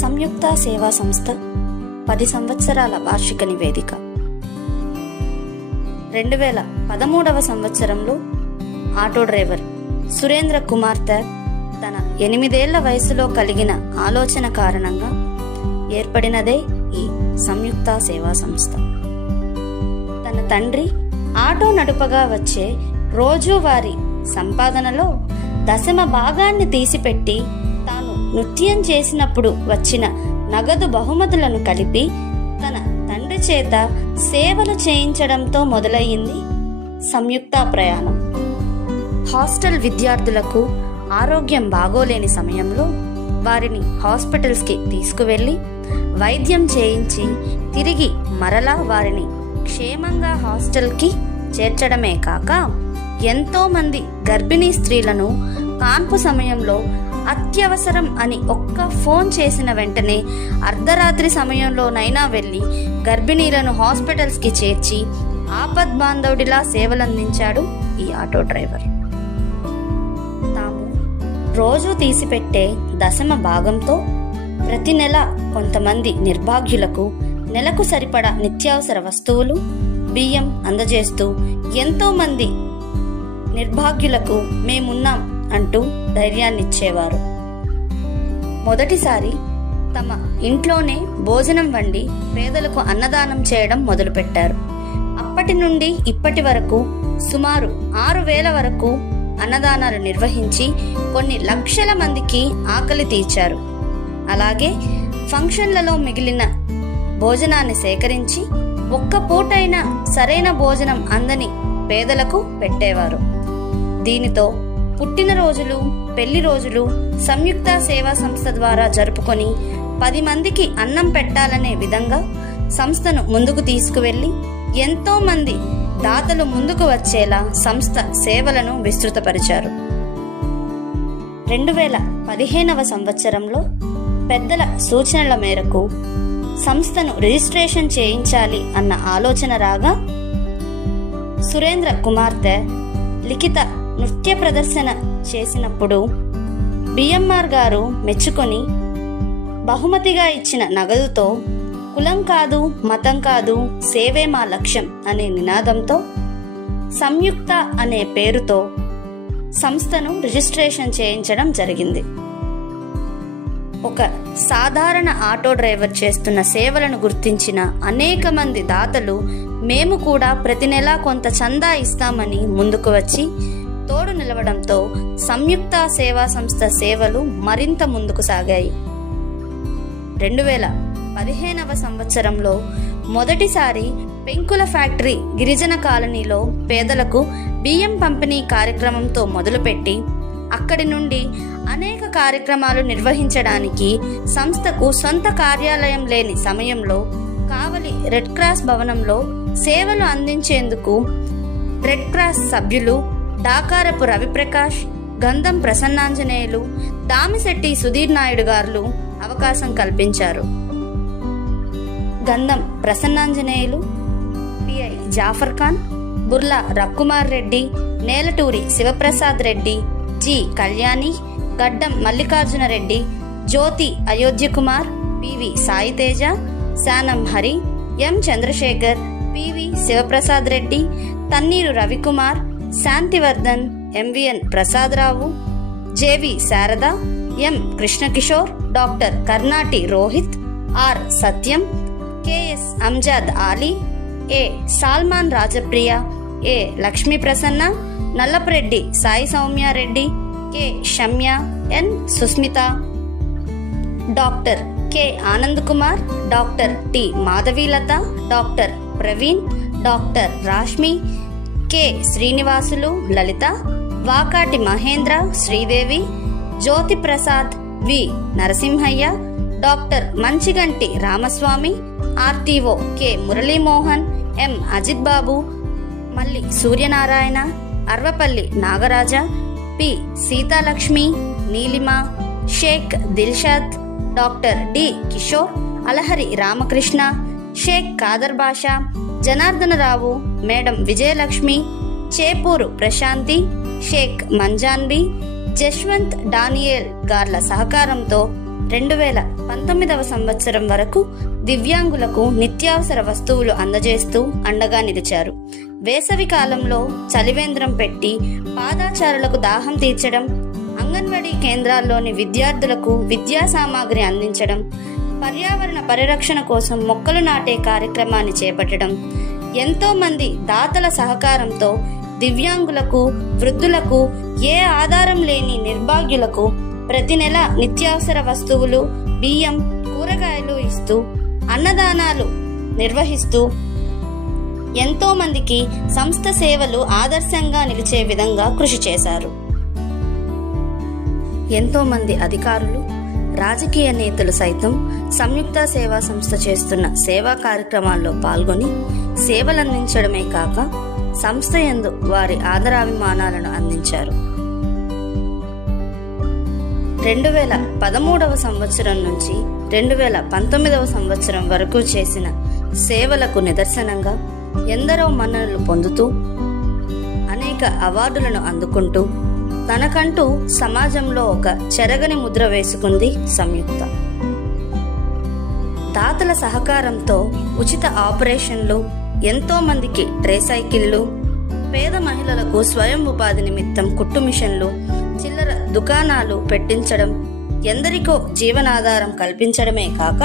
సంయుక్త సేవా సంస్థ పది సంవత్సరాల వార్షిక నివేదిక. రెండు వేల పదమూడవ సంవత్సరంలో ఆటో డ్రైవర్ సురేంద్ర కుమార్తె తన ఎనిమిదేళ్ళ వయసులో కలిగిన ఆలోచన కారణంగా ఏర్పడినదే ఈ సంయుక్త సేవా సంస్థ. తన తండ్రి ఆటో నడుపగా వచ్చే రోజువారీ సంపాదనలో దశమ భాగాన్ని తీసిపెట్టి నృత్యం చేసినప్పుడు వచ్చిన నగదు బహుమతులను కలిపి తన తండ్రి చేత సేవలు చేయించడంతో మొదలయ్యింది సంయుక్త ప్రయాణం. హాస్టల్ విద్యార్థులకు ఆరోగ్యం బాగోలేని సమయంలో వారిని హాస్పిటల్స్కి తీసుకువెళ్ళి వైద్యం చేయించి తిరిగి మరలా వారిని క్షేమంగా హాస్టల్కి చేర్చడమే కాక ఎంతోమంది గర్భిణీ స్త్రీలను కాన్పు సమయంలో అత్యవసరం అని ఒక్క ఫోన్ చేసిన వెంటనే అర్ధరాత్రి సమయంలోనైనా వెళ్ళి గర్భిణీలను హాస్పిటల్స్కి చేర్చి ఆపద్బాంధవుడిలా సేవలందించాడు ఈ ఆటో డ్రైవర్. తాము రోజు తీసిపెట్టే దశమ భాగంతో ప్రతి నెల కొంతమంది నిర్భాగ్యులకు నెలకు సరిపడా నిత్యావసర వస్తువులు బియ్యం అందజేస్తూ ఎంతోమంది నిర్భాగ్యులకు మేమున్నాం. అంటూ ధైర్యాన్నిచ్చేవారు. మొదటిసారి తమ ఇంట్లోనే భోజనం వండి పేదలకు అన్నదానం చేయడం మొదలుపెట్టారు. అప్పటి నుండి ఇప్పటి వరకు సుమారు ఆరు వేల వరకు అన్నదానాలు నిర్వహించి కొన్ని లక్షల మందికి ఆకలి తీర్చారు. అలాగే ఫంక్షన్లలో మిగిలిన భోజనాన్ని సేకరించి ఒక్క పూటైనా సరైన భోజనం అందని పేదలకు పెట్టేవారు. దీనితో పుట్టినరోజులు పెళ్ళి రోజులు సంయుక్త సేవా సంస్థ ద్వారా జరుపుకొని పది మందికి అన్నం పెట్టాలనే విధంగా సంస్థను ముందుకు తీసుకువెళ్ళి ఎంతో మంది దాతలు ముందుకు వచ్చేలా సంస్థ సేవలను విస్తృతపరిచారు. రెండు వేల పదిహేనవ సంవత్సరంలో పెద్దల సూచనల మేరకు సంస్థను రిజిస్ట్రేషన్ చేయించాలి అన్న ఆలోచన రాగా సురేంద్ర కుమార్తె లిఖిత నృత్య ప్రదర్శన చేసినప్పుడు బిఎంఆర్ గారు మెచ్చుకొని బహుమతిగా ఇచ్చిన నగదుతో కులం కాదు మతం కాదు సేవే మా లక్ష్యం అనే నినాదంతో సంయుక్త అనే పేరుతో సంస్థను రిజిస్ట్రేషన్ చేయించడం జరిగింది. ఒక సాధారణ ఆటో డ్రైవర్ చేస్తున్న సేవలను గుర్తించిన అనేక మంది దాతలు మేము కూడా ప్రతి నెలా కొంత చందా ఇస్తామని ముందుకు వచ్చి తోడు నిలవడంతో సంయుక్త సేవా సంస్థ సేవలు మరింత ముందుకు సాగాయి. రెండు వేల పదిహేనవ సంవత్సరంలో మొదటిసారి పెంకుల ఫ్యాక్టరీ గిరిజన కాలనీలో పేదలకు బియ్యం పంపిణీ కార్యక్రమంతో మొదలుపెట్టి అక్కడి నుండి అనేక కార్యక్రమాలు నిర్వహించడానికి సంస్థకు సొంత కార్యాలయం లేని సమయంలో కావలి రెడ్ క్రాస్ భవనంలో సేవలు అందించేందుకు రెడ్ క్రాస్ సభ్యులు డాకారపు రవిప్రకాష్ గంధం ప్రసన్నాంజనేయులు దామిశెట్టి సుధీర్ నాయుడు గారు అవకాశం కల్పించారు. Gandham Prasannanjaneyulu PI Jaffar Khan Burla Rakkumar Reddy Nelaturi Sivaprasad Reddy G. Kalyani Gaddam Mallikarjuna Reddy Jyothi Ayodhya Kumar PV Saiteja Sanam Hari M. Chandrasekhar PV Sivaprasad Reddy Thanneeru Ravikumar Shantivardhan MVN Prasada Rao JV Sarada M Krishnakishore doctor Karnati Rohit R Satyam KS Amjad Ali A Salman Rajapriya A Lakshmi Prasanna Nallapareddy Sai Soumya Reddy K Shamya N Susmitha. Doctor K Anand Kumar doctor T Madhavilatha doctor Praveen doctor Rashmi K Srinivasulu Lalitha Vakati Mahendra Sridevi Jyothi Prasad V Narasimhaiah doctor Manchiganti Ramaswamy RTO K Muralimohan M Ajith Babu Malli Suryanarayana Arvapalli Nagaraja P Seethalakshmi Neelima Sheikh Dilshad doctor D Kishore Alahari Ramakrishna Sheikh Khadar Basha Janardhana Rao madam Vijayalakshmi Chepuru Prashanthi Sheikh Manjanbi Jaswanth Daniel గార్ల సహకారంతో రెండు వేల పంతొమ్మిదవ సంవత్సరం వరకు దివ్యాంగులకు నిత్యావసర వస్తువులు అందజేస్తూ అండగా నిలిచారు. వేసవి కాలంలో చలివేంద్రం పెట్టి పాదాచారులకు దాహం తీర్చడం అంగన్వాడీ కేంద్రాల్లోని విద్యార్థులకు విద్యా సామాగ్రి అందించడం పర్యావరణ పరిరక్షణ కోసం మొక్కలు నాటే కార్యక్రమాన్ని చేపట్టడం. ఎంతో మంది దాతల సహకారంతో దివ్యాంగులకు వృద్ధులకు ఏ ఆధారం లేని నిర్భాగ్యులకు ప్రతి నెల నిత్యావసర వస్తువులు బియ్యం కూరగాయలు ఇస్తూ అన్నదానాలు నిర్వహిస్తూ ఎంతో మందికి సంస్థ సేవలు ఆదర్శంగా నిలిచే విధంగా కృషి చేశారు. ఎంతో మంది అధికారులు రాజకీయ నేతలు సైతం సంయుక్త సేవా సంస్థ చేస్తున్న సేవా కార్యక్రమాల్లో పాల్గొని సేవలందించడమే కాక సంస్థ యందు వారి ఆదరాభిమానాలను అందించారు. రెండు వేల పదమూడవ సంవత్సరం నుంచి రెండు వేల పంతొమ్మిదవ సంవత్సరం వరకు చేసిన సేవలకు నిదర్శనంగా ఎందరో మన్ననలు పొందుతూ అనేక అవార్డులను అందుకుంటూ తనకంటూ సమాజంలో ఒక చెరగని ముద్ర వేసుకుంది సంయుక్త. తాతల సహకారంతో ఉచిత ఆపరేషన్లు ఎంతో మందికి పేద మహిళలకు స్వయం ఉపాధి నిమిత్తం కుట్టు మిషన్లు చిల్లర దుకాణాలు పెట్టించడం ఎందరికో జీవనాధారం కల్పించడమే కాక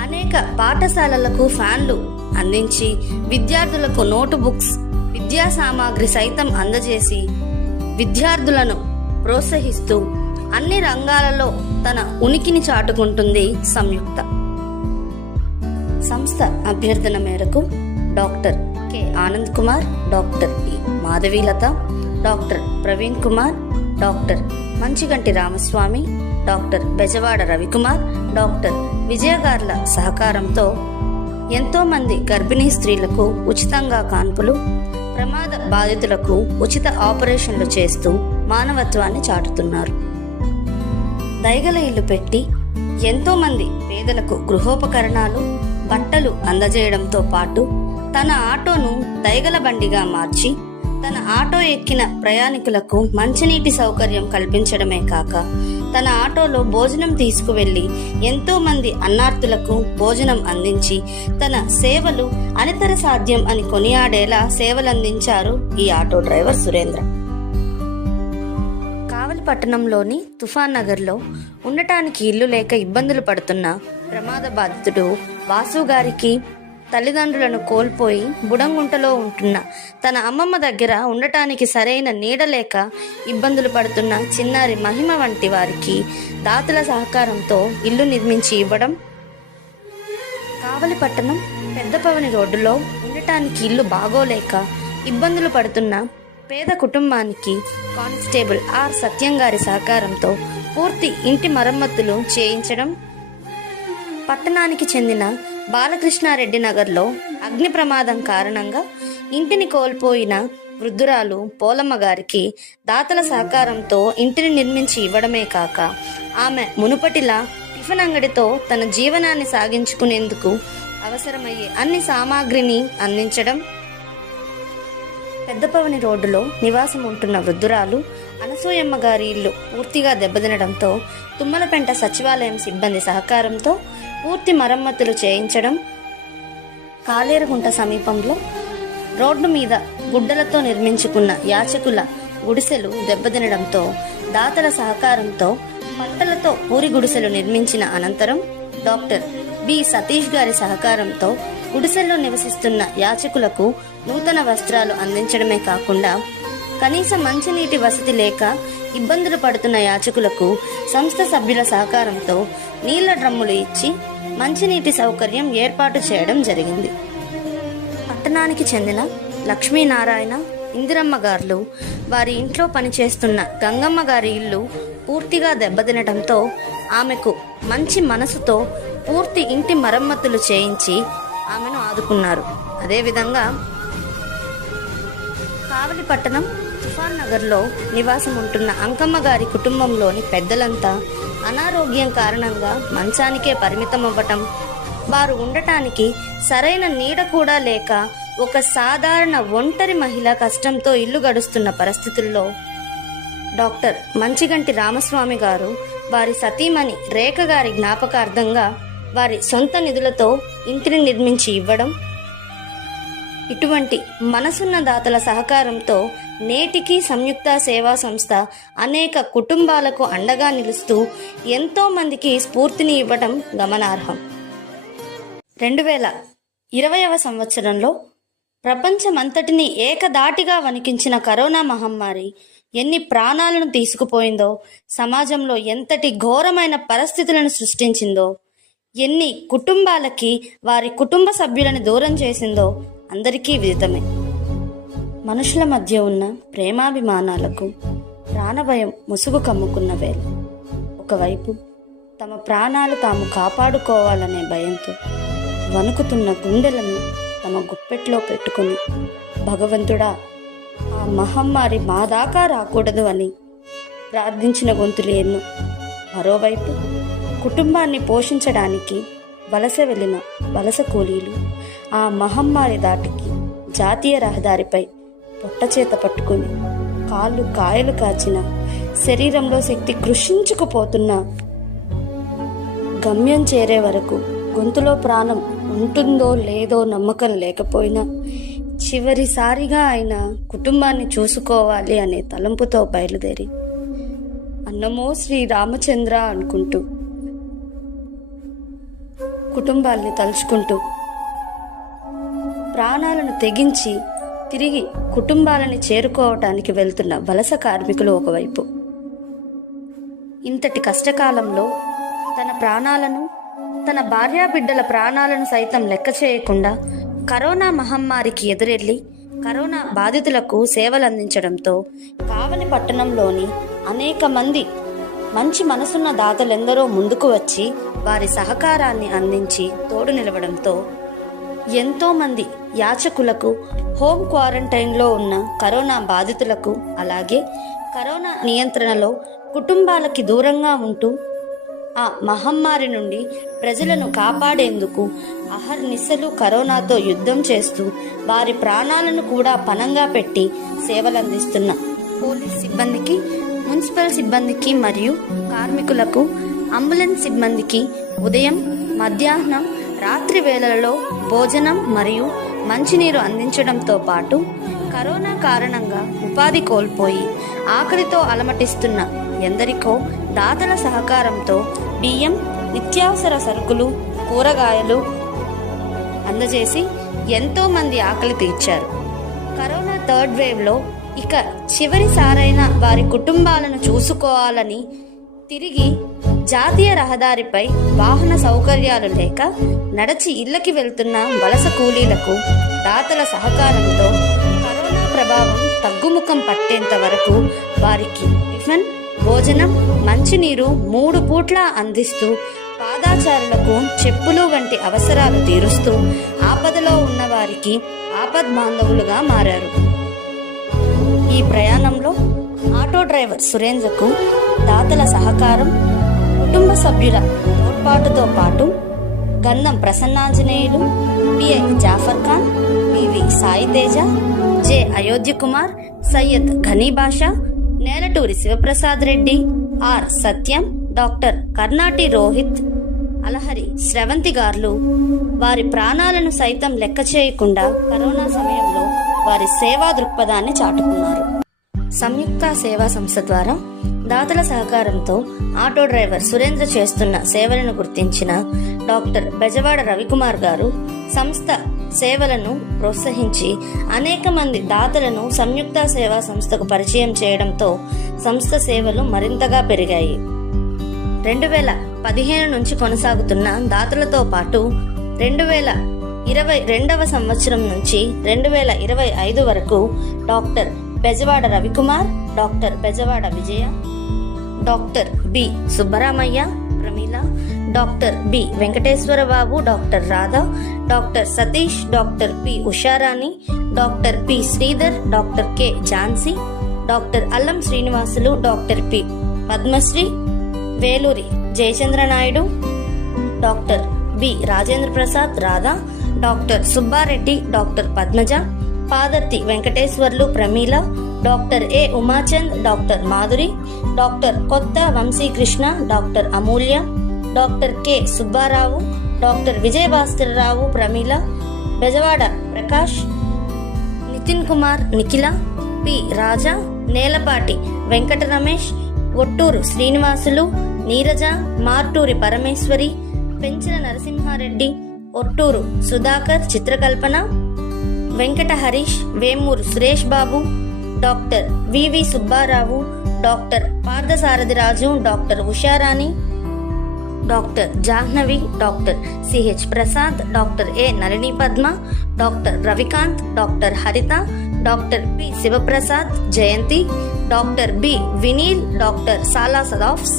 అనేక పాఠశాలలకు ఫ్యాన్లు అందించి విద్యార్థులకు నోటు బుక్స్ విద్యా సామాగ్రి సైతం అందజేసి విద్యార్థులను ప్రోత్సహిస్తూ అన్ని రంగాలలో తన ఉనికిని చాటుకుంటుంది సంయుక్త. సంస్థ అభ్యర్థన మేరకు doctor K. Anand Kumar doctor T. Madhavilatha doctor Praveen Kumar doctor Manchiganti Ramaswamy doctor Bezawada Ravikumar doctor విజయగార్ల సహకారంతో ఎంతోమంది గర్భిణీ స్త్రీలకు ఉచితంగా కాన్పులు ప్రమాద బాధితులకు ఉచిత ఆపరేషన్లు చేస్తూ మానవత్వాన్ని చాటుతున్నారు. దయగల ఇల్లు పెట్టి ఎంతో మంది పేదలకు గృహోపకరణాలు బట్టలు అందజేయడంతో పాటు తన ఆటోను దయగల బండిగా మార్చి తన ఆటో ఎక్కిన ప్రయాణికులకు మంచినీటి సౌకర్యం కల్పించడమే కాక తన ఆటోలో భోజనం తీసుకువెళ్ళి ఎంతో మంది అన్నార్థులకు భోజనం అందించి తన సేవలు అనితర సాధ్యం అని కొనియాడేలా సేవలందించారు ఈ ఆటో డ్రైవర్ సురేంద్ర. కావలిపట్టణంలోని తుఫాన్ నగర్లో ఉండటానికి ఇల్లు లేక ఇబ్బందులు పడుతున్న ప్రమాద బాధితుడు వాసు గారికి తల్లిదండ్రులను కోల్పోయి బుడంగుంటలో ఉంటున్న తన అమ్మమ్మ దగ్గర ఉండటానికి సరైన నీడలేక ఇబ్బందులు పడుతున్న చిన్నారి మహిమ వంటి వారికి దాతల సహకారంతో ఇల్లు నిర్మించి ఇవ్వడం కావలి పట్టణం పెద్దపవని రోడ్డులో ఉండటానికి ఇల్లు బాగోలేక ఇబ్బందులు పడుతున్న పేద కుటుంబానికి కానిస్టేబుల్ ఆర్ సత్యం గారి సహకారంతో పూర్తి ఇంటి మరమ్మతులు చేయించడం పట్టణానికి చెందిన బాలకృష్ణారెడ్డి నగర్లో అగ్ని ప్రమాదం కారణంగా ఇంటిని కోల్పోయిన వృద్ధురాలు పోలమ్మ గారికి దాతల సహకారంతో ఇంటిని నిర్మించి ఇవ్వడమే కాక ఆమె మునుపటిలా టిఫిన్ అంగడితో తన జీవనాన్ని సాగించుకునేందుకు అవసరమయ్యే అన్ని సామాగ్రిని అందించడం పెద్దపవని రోడ్డులో నివాసం ఉంటున్న వృద్ధురాలు అనసూయమ్మ గారి ఇల్లు పూర్తిగా దెబ్బతినడంతో తుమ్మలపెంట సచివాలయం సిబ్బంది సహకారంతో పూర్తి మరమ్మతులు చేయించడం కాలేరుగుంట సమీపంలో రోడ్డు మీద గుడ్డలతో నిర్మించుకున్న యాచకుల గుడిసెలు దెబ్బతినడంతో దాతల సహకారంతో పట్టలతో పూరి గుడిసెలు నిర్మించిన అనంతరం డాక్టర్ బి. సతీష్ గారి సహకారంతో గుడిసెల్లో నివసిస్తున్న యాచకులకు నూతన వస్త్రాలు అందించడమే కాకుండా కనీస మంచినీటి వసతి లేక ఇబ్బందులు పడుతున్న యాచకులకు సంస్థ సభ్యుల సహకారంతో నీళ్ళ డ్రమ్ములు ఇచ్చి మంచినీటి సౌకర్యం ఏర్పాటు చేయడం జరిగింది. పట్టణానికి చెందిన లక్ష్మీనారాయణ ఇందిరమ్మ గారు వారి ఇంట్లో పనిచేస్తున్న గంగమ్మ గారి ఇల్లు పూర్తిగా దెబ్బతినడంతో ఆమెకు మంచి మనసుతో పూర్తి ఇంటి మరమ్మతులు చేయించి ఆమెను ఆదుకున్నారు. అదేవిధంగా కావలి పట్టణం తుఫాన్ నగర్లో నివాసం ఉంటున్న అంకమ్మ గారి కుటుంబంలోని పెద్దలంతా అనారోగ్యం కారణంగా మంచానికే పరిమితం అవ్వటం వారు ఉండటానికి సరైన నీడ కూడా లేక ఒక సాధారణ ఒంటరి మహిళ కష్టంతో ఇల్లు గడుస్తున్న పరిస్థితుల్లో డాక్టర్ మంచిగంటి రామస్వామి గారు వారి సతీమణి రేఖ గారి జ్ఞాపకార్థంగా వారి సొంత నిధులతో ఇంటిని నిర్మించి ఇవ్వడం ఇటువంటి మనసున్న దాతల సహకారంతో నేటికి సంయుక్త సేవా సంస్థ అనేక కుటుంబాలకు అండగా నిలుస్తూ ఎంతో మందికి స్ఫూర్తిని ఇవ్వడం గమనార్హం. రెండు వేల ఇరవైవ సంవత్సరంలో ప్రపంచమంతటిని ఏకదాటిగా వణికించిన కరోనా మహమ్మారి ఎన్ని ప్రాణాలను తీసుకుపోయిందో సమాజంలో ఎంతటి ఘోరమైన పరిస్థితులను సృష్టించిందో ఎన్ని కుటుంబాలకి వారి కుటుంబ సభ్యులను దూరం చేసిందో అందరికీ విదితమే. మనుషుల మధ్య ఉన్న ప్రేమాభిమానాలకు ప్రాణభయం ముసుగు కమ్ముకున్న వేళ. ఒకవైపు తమ ప్రాణాలు తాము కాపాడుకోవాలనే భయంతో వణుకుతున్న గుండెలను తమ గుప్పెట్లో పెట్టుకుని భగవంతుడా ఆ మహమ్మారి మా దాకా రాకూడదు అని ప్రార్థించిన గొంతులు ఎన్నో. మరోవైపు కుటుంబాన్ని పోషించడానికి వలస వెళ్ళిన వలస కూలీలు ఆ మహమ్మారి దాటికి జాతీయ రహదారిపై పొట్టచేత పట్టుకుని కాళ్ళు కాయలు కాచిన శరీరంలో శక్తి కృషించుకుపోతున్న గమ్యం చేరే వరకు గొంతులో ప్రాణం ఉంటుందో లేదో నమ్మకం లేకపోయినా చివరిసారిగా ఆయన కుటుంబాన్ని చూసుకోవాలి అనే తలంపుతో బయలుదేరి అన్నమో శ్రీ రామచంద్ర అనుకుంటూ కుటుంబాల్ని తలుచుకుంటూ ప్రాణాలను తెగించి తిరిగి కుటుంబాలని చేరుకోవటానికి వెళ్తున్న వలస కార్మికులు ఒకవైపు. ఇంతటి కష్టకాలంలో తన ప్రాణాలను తన భార్యాబిడ్డల ప్రాణాలను సైతం లెక్క చేయకుండా కరోనా మహమ్మారికి ఎదురెళ్ళి కరోనా బాధితులకు సేవలు అందించడంతో కావలి పట్టణంలోని అనేక మంది మంచి మనసున్న దాతలెందరో ముందుకు వచ్చి వారి సహకారాన్ని అందించి తోడు నిలవడంతో ఎంతోమంది యాచకులకు హోమ్ క్వారంటైన్లో ఉన్న కరోనా బాధితులకు అలాగే కరోనా నియంత్రణలో కుటుంబాలకి దూరంగా ఉంటూ ఆ మహమ్మారి నుండి ప్రజలను కాపాడేందుకు అహర్నిశలు కరోనాతో యుద్ధం చేస్తూ వారి ప్రాణాలను కూడా పణంగా పెట్టి సేవలందిస్తున్న పోలీస్ సిబ్బందికి మున్సిపల్ సిబ్బందికి మరియు కార్మికులకు అంబులెన్స్ సిబ్బందికి ఉదయం మధ్యాహ్నం రాత్రి వేళలలో భోజనం మరియు మంచినీరు అందించడంతో పాటు కరోనా కారణంగా ఉపాధి కోల్పోయి ఆకలితో అలమటిస్తున్న ఎందరికో దాతల సహకారంతో బియ్యం నిత్యావసర సరుకులు కూరగాయలు అందజేసి ఎంతో మంది ఆకలి తీర్చారు. కరోనా థర్డ్ వేవ్లో ఇక చివరిసారైన వారి కుటుంబాలను చూసుకోవాలని తిరిగి జాతీయ రహదారిపై వాహన సౌకర్యాలు లేక నడచి ఇళ్ళకి వెళ్తున్న వలస కూలీలకు దాతల సహకారంతో కరోనా ప్రభావం తగ్గుముఖం పట్టేంత వరకు వారికి టిఫిన్ భోజనం మంచినీరు మూడు పూట్ల అందిస్తూ పాదాచారులకు చెప్పులు వంటి అవసరాలు తీరుస్తూ ఆపదలో ఉన్న వారికి ఆపద్ బాంధవులుగా మారారు. ఈ ప్రయాణంలో ఆటో డ్రైవర్ సురేంద్రకు దాతల సహకారం కుటుంబ సభ్యుల తోడ్పాటుతో పాటు Gandham Prasannanjaneyulu PI Jaffar Khan PV Sai Teja J Ayodhya Kumar Syed Ghani Basha Nelaturi Sivaprasad Reddy R Satyam doctor Karnati Rohit Alahari Sravanthi గార్లు వారి ప్రాణాలను సైతం లెక్క చేయకుండా కరోనా సమయంలో వారి సేవా దృక్పథాన్ని చాటుకున్నారు. సంయుక్త సేవా సంస్థ ద్వారా దాతల సహకారంతో ఆటో డ్రైవర్ సురేంద్ర చేస్తున్న సేవలను గుర్తించిన డాక్టర్ బెజవాడ రవికుమార్ గారు సంస్థ సేవలను ప్రోత్సహించి అనేక మంది దాతలను సంయుక్త సేవా సంస్థకు పరిచయం చేయడంతో సంస్థ సేవలు మరింతగా పెరిగాయి. రెండు వేల పదిహేను నుంచి కొనసాగుతున్న దాతలతో పాటు రెండు వేల ఇరవై రెండవ సంవత్సరం నుంచి రెండు వేల ఇరవై ఐదు వరకు doctor Bezawada Ravikumar doctor Bezawada Vijaya doctor B Subbaramaiah Pramila doctor B Venkateswarababu doctor Radha doctor Satish doctor P Usharani doctor P Sridhar doctor K Jhansi doctor Allam Srinivasulu doctor P Padmasri Veluri Jayachandra Naidu doctor B Rajendra Prasad Radha doctor Subbareddy doctor Padmaja Padarthi Venkateswarlu Pramila doctor A Umachand doctor Madhuri doctor Kotha Vamsikrishna doctor Amulya doctor K. Subbarao doctor Vijayabhaskararao Pramila Bezawada Prakash Nitin Kumar Nikhila P. Raja Nelapati Venkata Ramesh Otturu Srinivasulu Neeraja Marturi Parameswari Penchina Narasimhareddy Otturu Sudhakar Chitrakalpana Venkata Harish Vemuru Suresh Babu doctor V V Subbarao doctor Parthasarathiraju doctor Usharani doctor Jahnavi doctor C H Prasad doctor A Nalini Padma doctor Ravikanth doctor Haritha doctor P Sivaprasad Jayanthi doctor B Vineel doctor సాలా సదాఫ్స్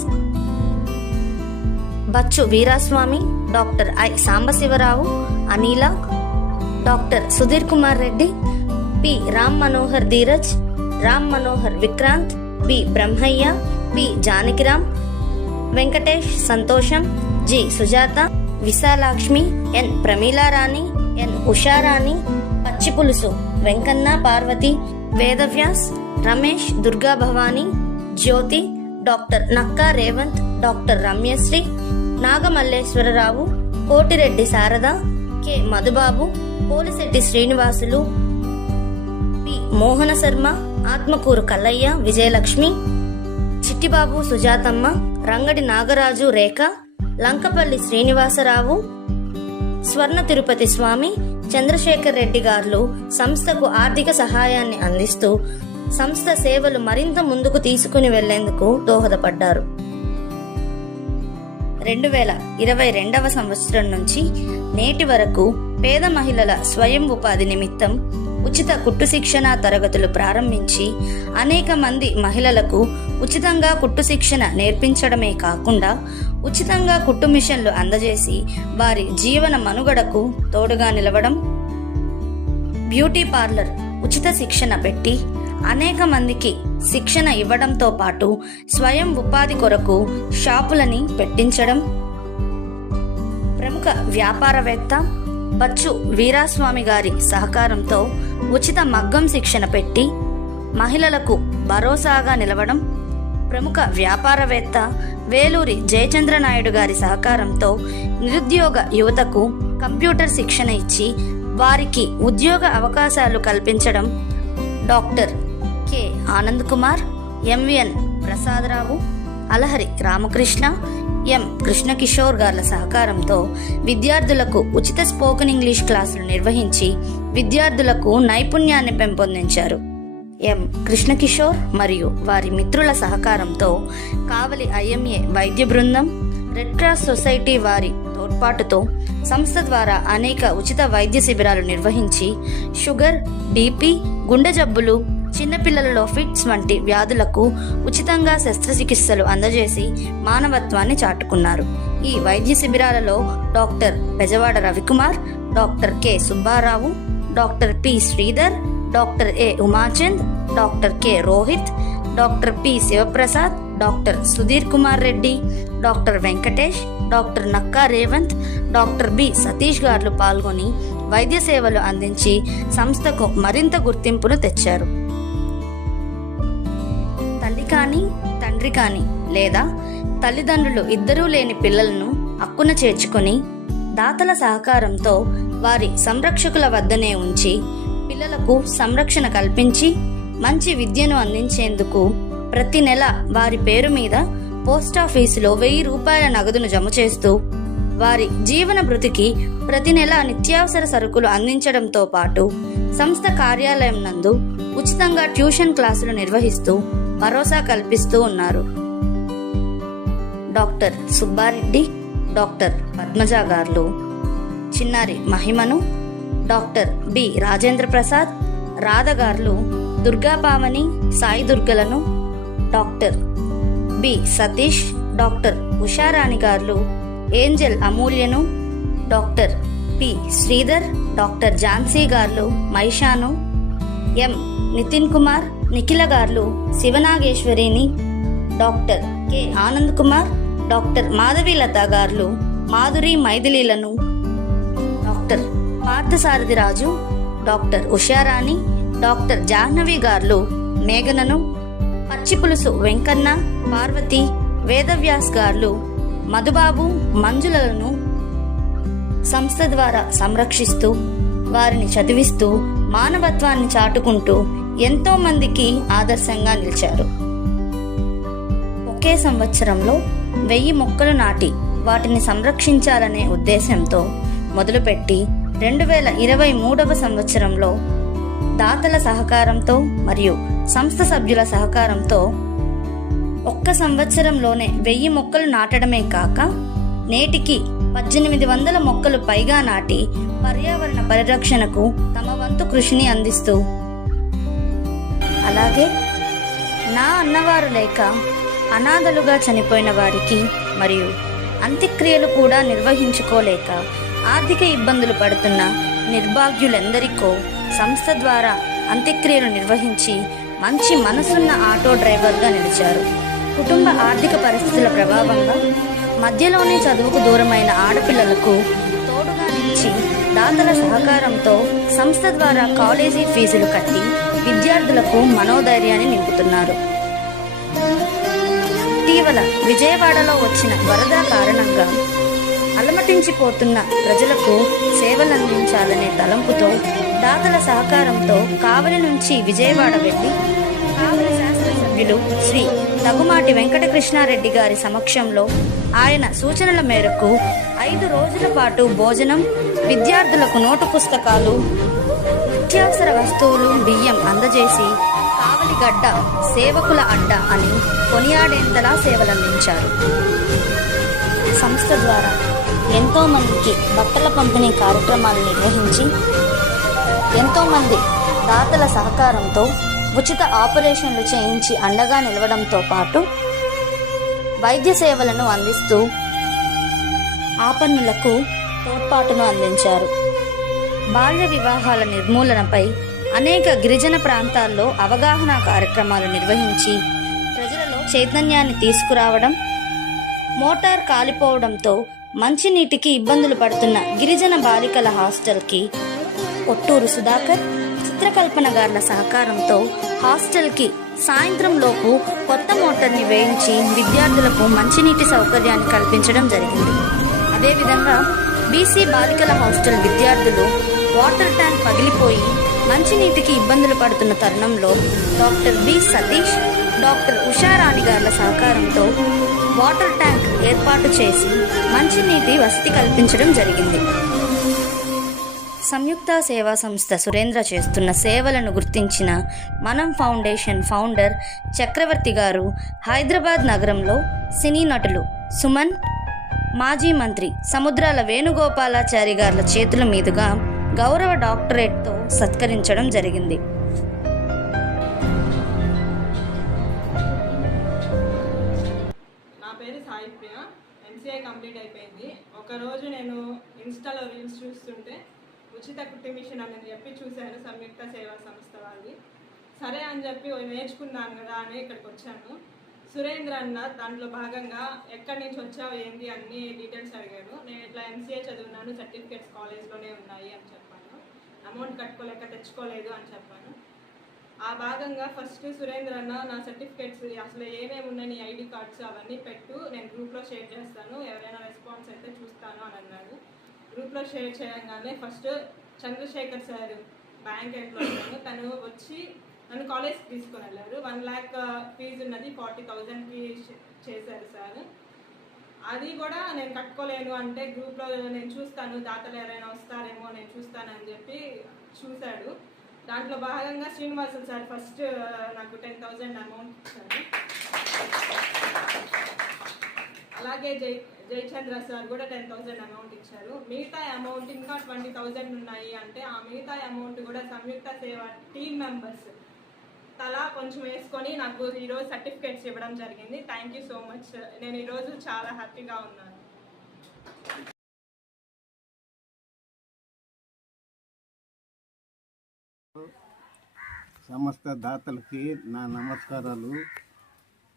Bachu Veeraswamy doctor I Sambasivarao Anila doctor Sudheer Kumar Reddy P Ram Manohar Dheeraj Ram Manohar Vikranth B Brahmaiah P Janakiram Venkatesh Santosham G Sujatha Visalakshmi N Pramilarani N Usharani Pachipulusu Venkanna Parvathi Vedavyas Ramesh Durga Bhavani Jyothi doctor Nakka Revanth doctor Ramyasri Nagamalleswararao Kotireddy Sarada K Madhubabu Polisetti Srinivasulu P Mohana Sarma Atmakuru Kallaiah Vijayalakshmi Chittibabu Sujathamma Rangadi Nagaraju Rekha Lankapalli Srinivasarao Swarna Tirupathi Swamy Chandrasekhar Reddy గారు సంస్థకు ఆర్థిక సహాయాన్ని అందిస్తూ సంస్థ సేవలు మరింత ముందుకు తీసుకుని వెళ్ళేందుకు దోహదపడ్డారు. రెండు వేల ఇరవై రెండవ సంవత్సరం నుంచి నేటి వరకు పేద మహిళల స్వయం ఉపాధి నిమిత్తం ఉచిత కుట్టు శిక్షణ తరగతులు ప్రారంభించి అనేక మంది మహిళలకు ఉచితంగా కుట్టు శిక్షణ నేర్పించడమే కాకుండా ఉచితంగా కుట్టు మిషన్లు అందజేసి వారి జీవన మనుగడకు తోడుగా నిలవడం బ్యూటీ పార్లర్ ఉచిత శిక్షణ పెట్టి అనేక మందికి శిక్షణ ఇవ్వడంతో పాటు స్వయం ఉపాధి కొరకు షాపులని పెట్టించడం ప్రముఖ వ్యాపారవేత్త బచ్చు వీరాస్వామి గారి సహకారంతో ఉచిత మగ్గం శిక్షణ పెట్టి మహిళలకు భరోసాగా నిలవడం ప్రముఖ వ్యాపారవేత్త వేలూరి జయచంద్ర నాయుడు గారి సహకారంతో నిరుద్యోగ యువతకు కంప్యూటర్ శిక్షణ ఇచ్చి వారికి ఉద్యోగ అవకాశాలు కల్పించడం doctor K. Anand Kumar MVN Prasada Rao Alahari Ramakrishna M. Krishnakishore గార్ల సహకారంతో విద్యార్థులకు ఉచిత స్పోకెన్ ఇంగ్లీష్ క్లాసులు నిర్వహించి విద్యార్థులకు నైపుణ్యాన్ని పెంపొందించారు. ఎం. కృష్ణకిషోర్ మరియు వారి మిత్రుల సహకారంతో కావలి ఐఎంఏ వైద్య బృందం రెడ్ క్రాస్ సొసైటీ వారి తోడ్పాటుతో సంస్థ ద్వారా అనేక ఉచిత వైద్య శిబిరాలు నిర్వహించి షుగర్ బీపీ గుండె జబ్బులు చిన్నపిల్లలలో ఫిట్స్ వంటి వ్యాధులకు ఉచితంగా శస్త్రచికిత్సలు అందజేసి మానవత్వాన్ని చాటుకున్నారు. ఈ వైద్య శిబిరాలలో doctor Bezawada Ravikumar doctor K Subba Rao doctor P Sridhar doctor A Umachand doctor K Rohit doctor P Sivaprasad doctor Sudheer Kumar Reddy doctor Venkatesh doctor Nakka Revanth doctor B Satish గారు పాల్గొని వైద్య సేవలు అందించి సంస్థకు మరింత గుర్తింపును తెచ్చారు. తండ్రి కానీ లేదా తల్లిదండ్రులు ఇద్దరూ లేని పిల్లలను అక్కున చేర్చుకొని దాతల సహకారంతో వారి సంరక్షకుల వద్దనే ఉంచి పిల్లలకు సంరక్షణ కల్పించి మంచి విద్యను అందించేందుకు ప్రతి నెల వారి పేరు మీద పోస్టాఫీసులో వెయ్యి రూపాయల నగదును జమ చేస్తూ వారి జీవన భృతికి ప్రతి నెల నిత్యావసర సరుకులు అందించడంతో పాటు సంస్థ కార్యాలయం నందు ఉచితంగా ట్యూషన్ క్లాసులు నిర్వహిస్తూ భరోసా కల్పిస్తూ ఉన్నారు. డాక్టర్ సుబ్బారెడ్డి డాక్టర్ పద్మజ గారు చిన్నారి మహిమను డాక్టర్ బి రాజేంద్ర ప్రసాద్ రాధగారులు Durgapavani Sai దుర్గలను doctor B Satish doctor Usharani గారు Angel అమూల్యను doctor P Sridhar doctor Jhansi గారు మైషాను ఎం నితిన్ కుమార్ నిఖిల గారు శివనాగేశ్వరిని doctor K. Anand Kumar doctor Madhavilatha గారు Madhuri మైథిలీలను doctor Parthasarathi Raju doctor Usharani doctor Jahnavi గారు మేఘనను పచ్చిపులుసు వెంకన్న పార్వతి వేదవ్యాస్ గారు మధుబాబు మంజులను సంస్థ ద్వారా సంరక్షిస్తూ వారిని చదివిస్తూ మానవత్వాన్ని చాటుకుంటూ ఎంతో మందికి ఆదర్శంగా నిలిచారు. ఒకే సంవత్సరంలో వెయ్యి మొక్కలు నాటి వాటిని సంరక్షించాలనే ఉద్దేశంతో మొదలుపెట్టి రెండు వేల ఇరవై మూడవ సంవత్సరంలో దాతల సహకారంతో మరియు సంస్థ సభ్యుల సహకారంతో ఒక్క సంవత్సరంలోనే వెయ్యి మొక్కలు నాటడమే కాక నేటికి పద్దెనిమిది వందల మొక్కలు పైగా నాటి పర్యావరణ పరిరక్షణకు తమ వంతు కృషిని అందిస్తూ అలాగే నా అన్నవారు లేక అనాథలుగా చనిపోయిన వారికి మరియు అంత్యక్రియలు కూడా నిర్వహించుకోలేక ఆర్థిక ఇబ్బందులు పడుతున్న నిర్భాగ్యులెందరికో సంస్థ ద్వారా అంత్యక్రియలు నిర్వహించి మంచి మనసున్న ఆటో డ్రైవర్గా నిలిచారు. కుటుంబ ఆర్థిక పరిస్థితుల ప్రభావంగా మధ్యలోనే చదువుకు దూరమైన ఆడపిల్లలకు తోడుగా నిలిచి దాతల సహకారంతో సంస్థ ద్వారా కాలేజీ ఫీజులు కట్టి విద్యార్థులకు మనోధైర్యాన్ని నింపుతున్నారు. ఇటీవల విజయవాడలో వచ్చిన వరద కారణంగా అలమటించిపోతున్న ప్రజలకు సేవలందించాలనే తలంపుతో దాతల సహకారంతో కావలి నుంచి విజయవాడ వెళ్ళి కావలి శ్రీ తగుమాటి వెంకటకృష్ణారెడ్డి గారి సమక్షంలో ఆయన సూచనల మేరకు ఐదు రోజుల పాటు భోజనం విద్యార్థులకు నోటు పుస్తకాలు నిత్యావసర వస్తువులు బియ్యం అందజేసి కావలిగడ్డ సేవకుల అడ్డ అని కొనియాడేంతలా సేవలందించారు. సంస్థ ద్వారా ఎంతోమందికి బట్టల పంపిణీ కార్యక్రమాలు నిర్వహించి ఎంతోమంది దాతల సహకారంతో ఉచిత ఆపరేషన్లు చేయించి అండగా నిలవడంతో పాటు వైద్య సేవలను అందిస్తూ ఆపన్నులకు తోడ్పాటును అందించారు. బాల్య వివాహాల నిర్మూలనపై అనేక గిరిజన ప్రాంతాల్లో అవగాహన కార్యక్రమాలు నిర్వహించి ప్రజలలో చైతన్యాన్ని తీసుకురావడం మోటార్ కాలిపోవడంతో మంచినీటికి ఇబ్బందులు పడుతున్న గిరిజన బాలికల హాస్టల్కి కొట్టూరు సుధాకర్ చిత్రకల్పన గారుల సహకారంతో హాస్టల్కి సాయంత్రంలోపు కొత్త మోటార్ని వేయించి విద్యార్థులకు మంచినీటి సౌకర్యాన్ని కల్పించడం జరిగింది. అదేవిధంగా బీసీ బాలికల హాస్టల్ విద్యార్థులు వాటర్ ట్యాంక్ పగిలిపోయి మంచినీటికి ఇబ్బందులు పడుతున్న తరుణంలో doctor B Satish doctor Usharani గార్ల సహకారంతో వాటర్ ట్యాంక్ ఏర్పాటు చేసి మంచినీటి వసతి కల్పించడం జరిగింది. సంయుక్త సేవా సంస్థ సురేంద్ర చేస్తున్న సేవలను గుర్తించిన మనం ఫౌండేషన్ ఫౌండర్ చక్రవర్తి గారు హైదరాబాద్ నగరంలో సినీ నటులు సుమన్ మాజీ మంత్రి సముద్రాల వేణుగోపాలాచారి గార్ల చేతుల మీదుగా గౌరవ డాక్టరేట్తో సత్కరించడం జరిగింది. నా పేరు సాయి ప్రియ కంప్లీట్ అయిపోయింది. ఒకరోజు నేను ఇన్స్టాలో రీల్స్ చూస్తుంటే ఉచిత కుట్టి మిషన్ అని చెప్పి చూశాను సంయుక్త సేవా సంస్థ వాళ్ళది. సరే అని చెప్పి నేర్చుకున్నాను కదా అని ఇక్కడికి వచ్చాను. సురేంద్ర అన్న దాంట్లో భాగంగా ఎక్కడి నుంచి వచ్చావు ఏంటి అన్ని డీటెయిల్స్ అడిగారు. నేను ఇట్లా ఎంసీఏ చదివినాను సర్టిఫికేట్స్ కాలేజ్లోనే ఉన్నాయి అని చెప్పి అమౌంట్ కట్టుకోలేక తెచ్చుకోలేదు అని చెప్పాను. ఆ భాగంగా ఫస్ట్ సురేంద్ర అన్న నా సర్టిఫికేట్స్ అసలు ఏమేమి ఉన్నాయి నీ ఐడి కార్డ్స్ అవన్నీ పెట్టు నేను గ్రూప్లో షేర్ చేస్తాను ఎవరైనా రెస్పాన్స్ అయితే చూస్తాను అని అన్నాడు. గ్రూప్లో షేర్ చేయగానే first Chandrasekhar sir bank employee తను వచ్చి నన్ను కాలేజ్కి తీసుకొని వెళ్ళారు. వన్ ల్యాక్ ఫీజు ఉన్నది ఫార్టీ థౌజండ్కి చేశారు సార్. అది కూడా నేను కట్టుకోలేను అంటే గ్రూప్లో నేను చూస్తాను దాతలు ఎవరైనా వస్తారేమో నేను చూస్తాను అని చెప్పి చూశాడు. దాంట్లో భాగంగా శ్రీనివాసులు సార్ ఫస్ట్ నాకు టెన్ థౌజండ్ అమౌంట్ ఇచ్చారు. అలాగే జై జయచంద్ర సార్ కూడా టెన్ థౌజండ్ అమౌంట్ ఇచ్చారు. మిగతా అమౌంట్ ఇంకా ట్వంటీ థౌజండ్ ఉన్నాయి అంటే ఆ మిగతా అమౌంట్ కూడా సంయుక్త సేవ టీమ్ మెంబర్స్ తలా కొంచెం వేసుకొని నాకు ఈరోజు సర్టిఫికేట్స్ ఇవ్వడం జరిగింది. థ్యాంక్ యూ సో మచ్ నేను ఈరోజు చాలా హ్యాపీగా ఉన్నాను. సమస్త దాతలకి నా నమస్కారాలు.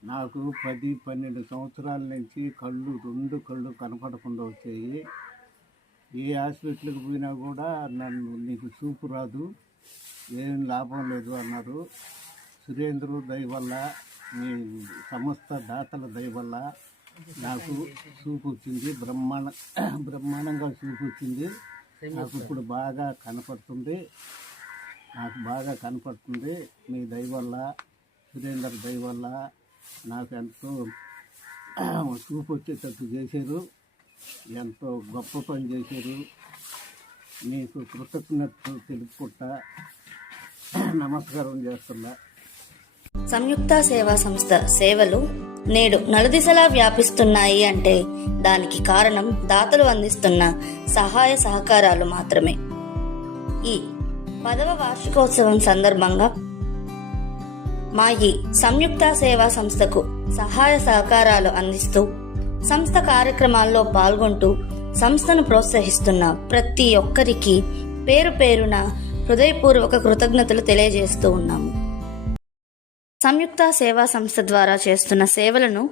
నాకు పది పన్నెండు సంవత్సరాల నుంచి కళ్ళు రెండు కళ్ళు కనపడకుండా వచ్చాయి. ఏ హాస్పిటల్కి పోయినా కూడా నన్ను నీకు చూపు రాదు. ఏం లాభం లేదు అన్నారు. సురేంద్రు దయ వల్ల మీ సమస్త దాతల దయ వల్ల నాకు చూపు వచ్చింది బ్రహ్మాండ బ్రహ్మాండంగా చూపు వచ్చింది నాకు ఇప్పుడు బాగా కనపడుతుంది. నాకు బాగా కనపడుతుంది. మీ దయ వల్ల సురేందర్ దయ వల్ల నాకు ఎంతో చూపు వచ్చేటట్టు చేశారు. ఎంతో గొప్ప పని చేశారు. మీకు కృతజ్ఞతలు తెలుపుకుంటా నమస్కారం చేస్తున్నా. సంయుక్త సేవా సంస్థ సేవలు నేడు నలుదిశలా వ్యాపిస్తున్నాయి అంటే దానికి కారణం దాతలు అందిస్తున్న సహాయ సహకారాలు మాత్రమే. ఈ పదవ వార్షికోత్సవం సందర్భంగా మా ఈ సంయుక్త సేవా సంస్థకు సహాయ సహకారాలు అందిస్తూ సంస్థ కార్యక్రమాల్లో పాల్గొంటూ సంస్థను ప్రోత్సహిస్తున్న ప్రతి ఒక్కరికి పేరు పేరున హృదయపూర్వక కృతజ్ఞతలు తెలియజేస్తూ ఉన్నాము. సంయుక్త సేవా సంస్థ ద్వారా చేస్తున్న సేవలను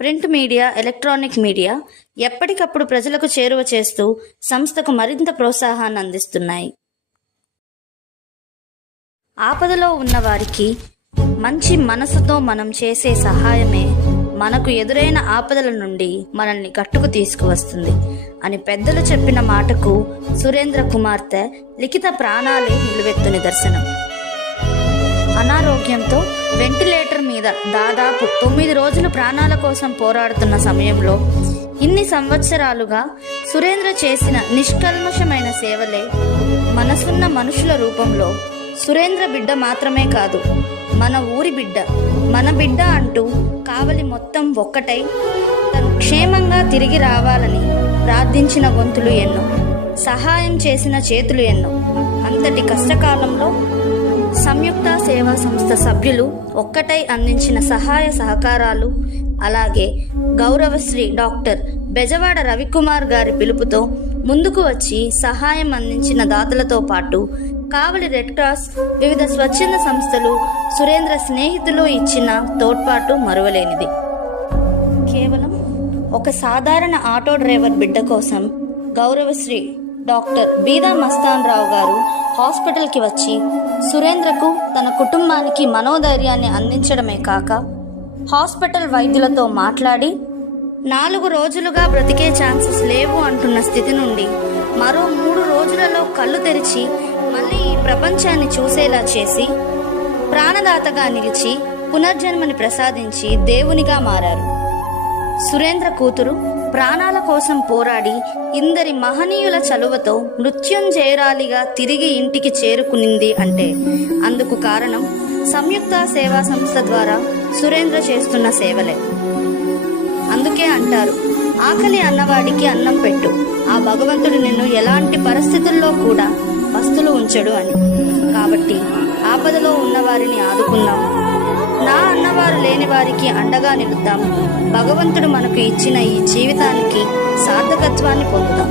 ప్రింట్ మీడియా ఎలక్ట్రానిక్ మీడియా ఎప్పటికప్పుడు ప్రజలకు చేరువ చేస్తూ సంస్థకు మరింత ప్రోత్సాహాన్ని అందిస్తున్నాయి. ఆపదలో ఉన్న వారికి మంచి మనసుతో మనం చేసే సహాయమే మనకు ఎదురైన ఆపదల నుండి మనల్ని గట్టుకు తీసుకువస్తుంది అని పెద్దలు చెప్పిన మాటకు సురేంద్ర కుమార్తె లిఖిత ప్రాణాలే నిలువెత్తు నిదర్శనం. అనారోగ్యంతో వెంటిలేటర్ మీద దాదాపు తొమ్మిది రోజులు ప్రాణాల కోసం పోరాడుతున్న సమయంలో ఇన్ని సంవత్సరాలుగా సురేంద్ర చేసిన నిష్కల్మషమైన సేవలే మనసున్న మనుషుల రూపంలో సురేంద్ర బిడ్డ మాత్రమే కాదు మన ఊరి బిడ్డ మన బిడ్డ అంటూ కావలి మొత్తం ఒక్కటై తను క్షేమంగా తిరిగి రావాలని ప్రార్థించిన గొంతులు ఎన్నో సహాయం చేసిన చేతులు ఎన్నో. అంతటి కష్టకాలంలో సంయుక్త సేవా సంస్థ సభ్యులు ఒక్కటై అందించిన సహాయ సహకారాలు అలాగే గౌరవశ్రీ డాక్టర్ బెజవాడ రవికుమార్ గారి పిలుపుతో ముందుకు వచ్చి సహాయం అందించిన దాతలతో పాటు కావలి రెడ్ క్రాస్ వివిధ స్వచ్ఛంద సంస్థలు సురేంద్ర స్నేహితులు ఇచ్చిన తోడ్పాటు మరువలేనిది. కేవలం ఒక సాధారణ ఆటో డ్రైవర్ బిడ్డ కోసం గౌరవశ్రీ డాక్టర్ బీదా మస్తాన్ రావు గారు హాస్పిటల్కి వచ్చి సురేంద్రకు తన కుటుంబానికి మనోధైర్యాన్ని అందించడమే కాక హాస్పిటల్ వైద్యులతో మాట్లాడి నాలుగు రోజులుగా బ్రతికే ఛాన్సెస్ లేవు అంటున్న స్థితి నుండి మరో మూడు రోజులలో కళ్ళు తెరిచి మళ్ళీ ఈ ప్రపంచాన్ని చూసేలా చేసి ప్రాణదాతగా నిలిచి పునర్జన్మని ప్రసాదించి దేవునిగా మారారు. సురేంద్ర కూతురు ప్రాణాల కోసం పోరాడి ఇందరి మహనీయుల చలువతో మృత్యుంజయరాలిగా తిరిగి ఇంటికి చేరుకునింది అంటే. అందుకు కారణం సంయుక్త సేవా సంస్థ ద్వారా సురేంద్ర చేస్తున్న సేవలే. అందుకే అంటారు ఆకలి అన్నవాడికి అన్నం పెట్టు ఆ భగవంతుడు నిన్ను ఎలాంటి పరిస్థితుల్లో కూడా వస్తులు ఉంచడు అని. కాబట్టి ఆపదలో ఉన్నవారిని ఆదుకుందాం. నా అన్నవారు లేని వారికి అండగా నిలుద్దాం భగవంతుడు మనకు ఇచ్చిన ఈ జీవితానికి సార్థకత్వాన్ని పొందుదాం